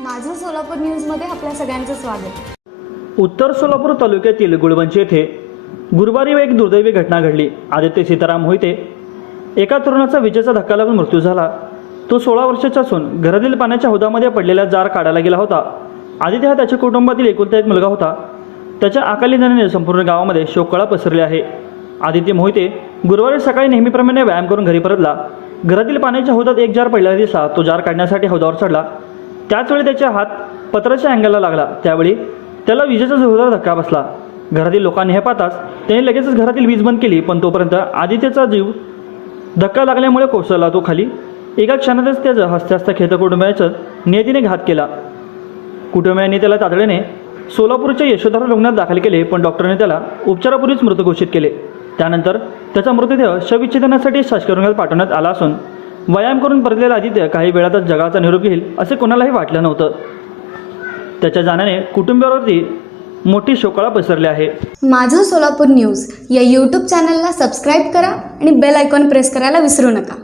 माझं सोलापूर न्यूजमध्ये आपल्या सगळ्यांचं स्वागत. उत्तर सोलापूर तालुक्यातील गुळवंची येथे गुरुवारी एक दुर्दैवी घटना घडली. आदित्य सीताराम मोहिते एका तरुणाचा विजेचा धक्का लागून मृत्यू झाला. तो सोळा वर्षाचा असून घरातील पाण्याच्या हौदामध्ये पडलेला जार काढायला गेला होता. आदित्य हा त्याच्या कुटुंबातील एकुलता एक मुलगा होता. त्याच्या अकाली निधनाने संपूर्ण गावामध्ये शोककळा पसरली आहे. आदित्य मोहिते गुरुवारी सकाळी नेहमीप्रमाणे व्यायाम करून घरी परतला. घरातील पाण्याच्या हौदात एक जार पडलेला दिसला तो जार काढण्यासाठी हौदावर चढला. त्याचवेळी त्याच्या हात पत्राच्या अँगलला लागला. त्यावेळी त्याला विजेचा जोरदार धक्का बसला. घरातील लोकांनी हे पाहताच त्याने लगेचच घरातील वीज बंद केली पण तोपर्यंत आदित्यचा जीव धक्का लागल्यामुळे कोसळला. तो खाली एका क्षणातच त्याचं हसत्या हसत्या खेत कुटुंबियाचं नियतीने घात केला. कुटुंबियांनी त्याला तातडीने सोलापूरच्या यशोधरा रुग्णात दाखल केले पण डॉक्टरने त्याला उपचारापूर्वीच मृत घोषित केले. त्यानंतर त्याचा मृतदेह शविच्छेदनासाठी शासकीय रुग्णालयात पाठवण्यात आला असून व्यायाम करून परतलेला आदित्य काही वेळातच जगाचा निरोप घेईल असे कोणालाही वाटलं नव्हतं. त्याच्या जाण्याने कुटुंबावरती मोठी शोकळा पसरली आहे. माझं सोलापूर न्यूज या यूट्यूब चॅनलला सबस्क्राईब करा आणि बेल आयकॉन प्रेस करायला विसरू नका.